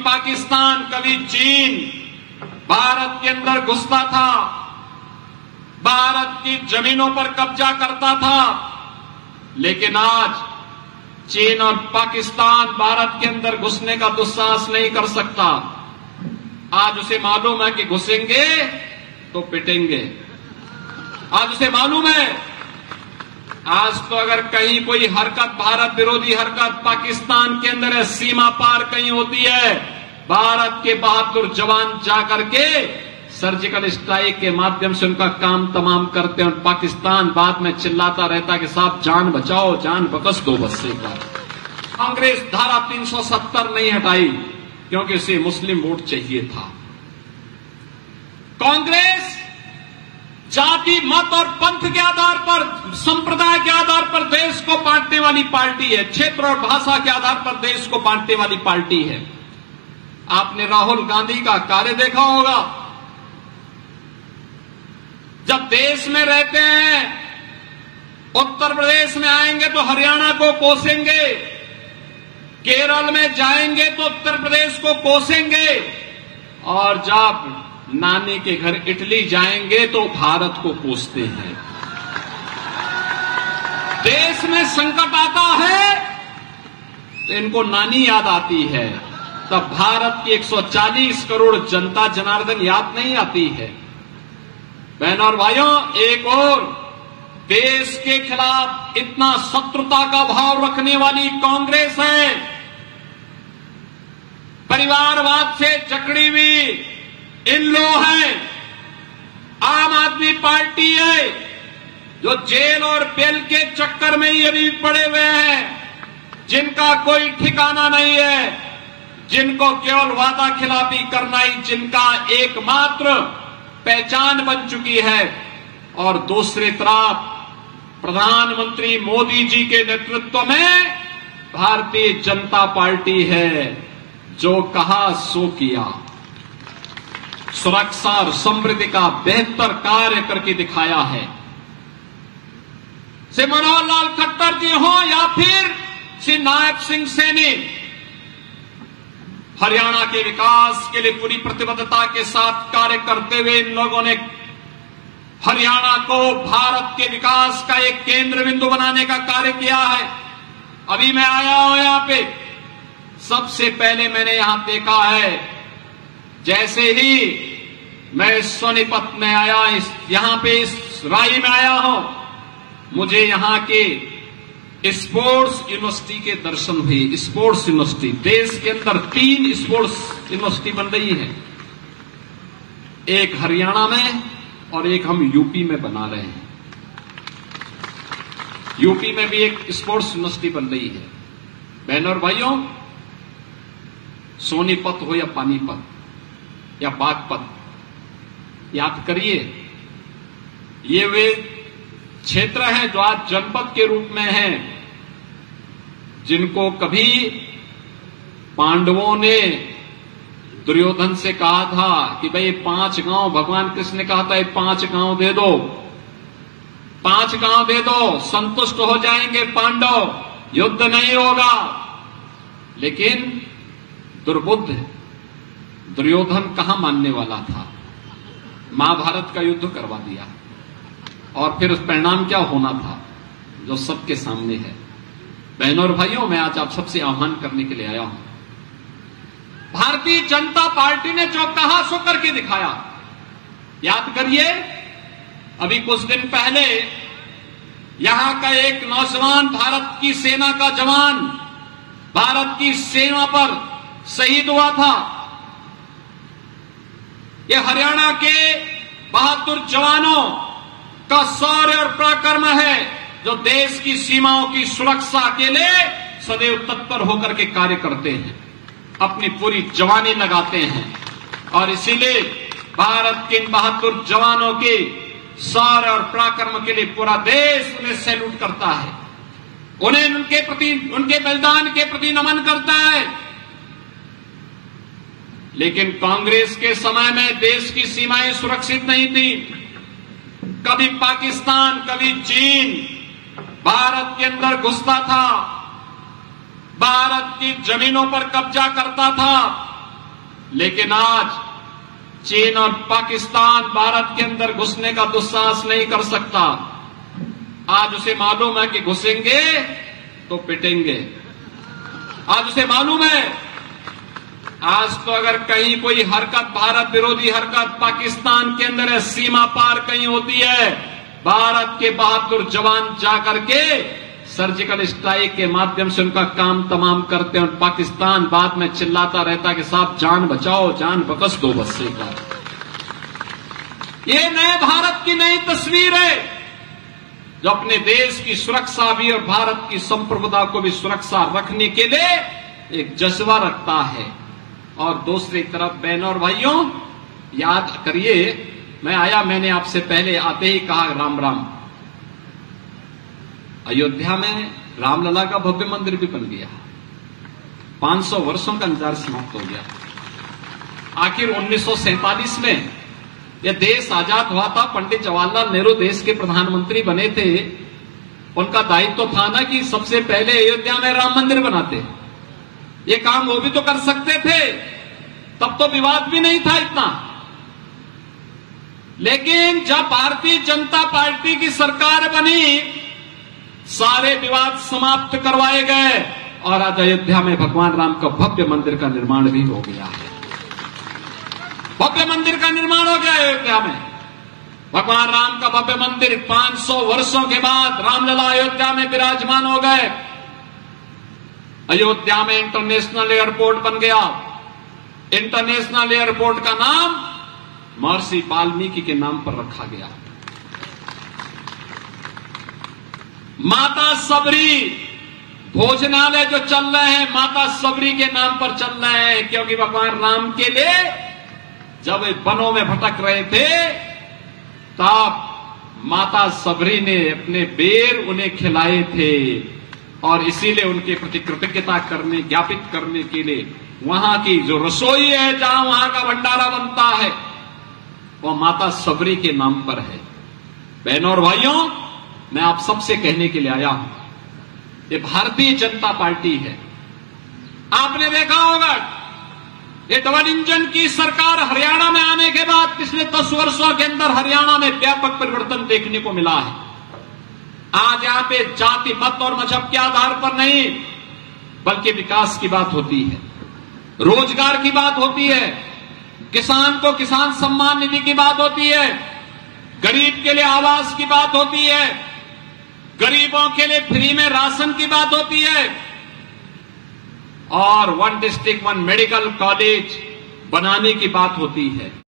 पाकिस्तान, कभी चीन भारत के अंदर घुसता था, भारत की जमीनों पर कब्जा करता था, लेकिन आज चीन और पाकिस्तान भारत के अंदर घुसने का दुस्साहस नहीं कर सकता। आज उसे मालूम है कि घुसेंगे तो पिटेंगे। आज उसे मालूम है, आज तो अगर कहीं कोई हरकत, भारत विरोधी हरकत पाकिस्तान के अंदर है, सीमा पार कहीं होती है, भारत के बहादुर जवान जाकर के सर्जिकल स्ट्राइक के माध्यम से उनका काम तमाम करते हैं और पाकिस्तान बाद में चिल्लाता रहता कि साहब जान बचाओ, जान बकस दो बस एक बार। कांग्रेस धारा 370 नहीं हटाई क्योंकि उसे मुस्लिम वोट चाहिए था। कांग्रेस जाति, मत और पंथ के आधार पर, संप्रदाय के आधार पर देश को बांटने वाली पार्टी है, क्षेत्र और भाषा के आधार पर देश को बांटने वाली पार्टी है। आपने राहुल गांधी का कार्य देखा होगा। जब देश में रहते हैं, उत्तर प्रदेश में आएंगे तो हरियाणा को कोसेंगे, केरल में जाएंगे तो उत्तर प्रदेश को कोसेंगे, और जब नानी के घर इटली जाएंगे तो भारत को कोसते हैं। देश में संकट आता है तो इनको नानी याद आती है, तब भारत की 140 करोड़ जनता जनार्दन याद नहीं आती है। बहनों और भाइयों, एक और देश के खिलाफ इतना शत्रुता का भाव रखने वाली कांग्रेस है, परिवारवाद से जकड़ी हुई इन लोग हैं। आम आदमी पार्टी है जो जेल और बेल के चक्कर में ही अभी पड़े हुए हैं, जिनका कोई ठिकाना नहीं है, जिनको केवल वादा खिलाफी करना ही जिनका एकमात्र पहचान बन चुकी है। और दूसरी तरफ प्रधानमंत्री मोदी जी के नेतृत्व में भारतीय जनता पार्टी है, जो कहा सो किया, सुरक्षा और समृद्धि का बेहतर कार्य करके दिखाया है। श्री मनोहर लाल खट्टर जी हो या फिर श्री नायब सिंह सैनी, हरियाणा के विकास के लिए पूरी प्रतिबद्धता के साथ कार्य करते हुए इन लोगों ने हरियाणा को भारत के विकास का एक केंद्र बिंदु बनाने का कार्य किया है। अभी मैं आया हूं यहां पे, सबसे पहले मैंने यहां देखा है, जैसे ही मैं सोनीपत में आया, यहां पे इस राई में आया हूं, मुझे यहां के स्पोर्ट्स यूनिवर्सिटी के दर्शन हुए। स्पोर्ट्स यूनिवर्सिटी, देश के अंदर 3 स्पोर्ट्स यूनिवर्सिटी बन रही है, एक हरियाणा में और एक हम यूपी में बना रहे हैं। यूपी में भी एक स्पोर्ट्स यूनिवर्सिटी बन रही है। बहनों और भाइयों, सोनीपत हो या पानीपत या बागपत, याद करिए, ये वे क्षेत्र हैं जो आज जनपद के रूप में हैं, जिनको कभी पांडवों ने दुर्योधन से कहा था कि भाई 5 गांव, भगवान कृष्ण ने कहा था 5 गांव दे दो, 5 गांव दे दो, संतुष्ट हो जाएंगे पांडव, युद्ध नहीं होगा। लेकिन दुर्बुद्ध दुर्योधन कहां मानने वाला था, महाभारत का युद्ध करवा दिया, और फिर उस परिणाम क्या होना था जो सबके सामने है। बहनों और भाइयों, मैं आज आप सबसे आह्वान करने के लिए आया हूं, भारतीय जनता पार्टी ने जो कहा सो करके दिखाया। याद करिए, अभी कुछ दिन पहले यहां का एक नौजवान, भारत की सेना का जवान, भारत की सेना पर शहीद हुआ था। ये हरियाणा के बहादुर जवानों का शौर्य और पराक्रम है, जो देश की सीमाओं की सुरक्षा के लिए सदैव तत्पर होकर के कार्य करते हैं, अपनी पूरी जवानी लगाते हैं। और इसीलिए भारत के इन बहादुर जवानों के शौर्य और पराक्रम के लिए पूरा देश उन्हें सैल्यूट करता है, उन्हें उनके प्रति, उनके बलिदान के प्रति नमन करता है। लेकिन कांग्रेस के समय में देश की सीमाएं सुरक्षित नहीं थी। कभी पाकिस्तान, कभी चीन भारत के अंदर घुसता था, भारत की जमीनों पर कब्जा करता था, लेकिन आज चीन और पाकिस्तान भारत के अंदर घुसने का दुस्साहस नहीं कर सकता। आज उसे मालूम है कि घुसेंगे तो पिटेंगे। आज उसे मालूम है, आज तो अगर कहीं कोई हरकत, भारत विरोधी हरकत पाकिस्तान के अंदर है, सीमा पार कहीं होती है, भारत के बहादुर जवान जाकर के सर्जिकल स्ट्राइक के माध्यम से उनका काम तमाम करते हैं। और पाकिस्तान बाद में चिल्लाता रहता है कि साहब जान बचाओ, जान बकस दो बस एक बार। ये नए भारत की नई तस्वीर है जो अपने देश की सुरक्षा भी और भारत की संप्रभुता को भी सुरक्षा रखने के लिए एक जज्बा रखता है। और दूसरी तरफ बहनों और भाइयों, याद करिए, मैं आया, मैंने आपसे पहले आते ही कहा राम राम। अयोध्या में रामलला का भव्य मंदिर भी बन गया। 500 वर्षों का इंतजार समाप्त हो गया। आखिर 1947 में यह देश आजाद हुआ था, पंडित जवाहरलाल नेहरू देश के प्रधानमंत्री बने थे। उनका दायित्व था ना कि सबसे पहले अयोध्या में राम मंदिर बनाते। ये काम वो भी तो कर सकते थे, तब तो विवाद भी नहीं था इतना। लेकिन जब भारतीय जनता पार्टी की सरकार बनी, सारे विवाद समाप्त करवाए गए और आज अयोध्या में भगवान राम का भव्य मंदिर का निर्माण भी हो गया है। भव्य मंदिर का निर्माण हो गया अयोध्या में। भगवान राम का भव्य मंदिर 500 वर्षों के बाद रामलला अयोध्या में विराजमान हो गए। अयोध्या में इंटरनेशनल एयरपोर्ट बन गया। इंटरनेशनल एयरपोर्ट का नाम महर्षि वाल्मीकि के नाम पर रखा गया। माता सबरी भोजनालय जो चल रहे हैं, माता सबरी के नाम पर चल रहे हैं, क्योंकि भगवान राम के लिए जब वे वनों में भटक रहे थे तब माता सबरी ने अपने बेर उन्हें खिलाए थे। और इसीलिए उनके प्रति कृतज्ञता करने, ज्ञापित करने के लिए वहां की जो रसोई है, जहां वहां का भंडारा बनता है, वह माता सबरी के नाम पर है। बहनों और भाइयों, मैं आप सबसे कहने के लिए आया हूं, ये भारतीय जनता पार्टी है। आपने देखा होगा, ये डबल इंजन की सरकार हरियाणा में आने के बाद पिछले 10 वर्षों के अंदर हरियाणा में व्यापक परिवर्तन देखने को मिला है। आज यहां पे जाति, मत और मजहब के आधार पर नहीं, बल्कि विकास की बात होती है, रोजगार की बात होती है, किसान को किसान सम्मान निधि की बात होती है, गरीब के लिए आवास की बात होती है, गरीबों के लिए फ्री में राशन की बात होती है, और 1 डिस्ट्रिक्ट 1 मेडिकल कॉलेज बनाने की बात होती है।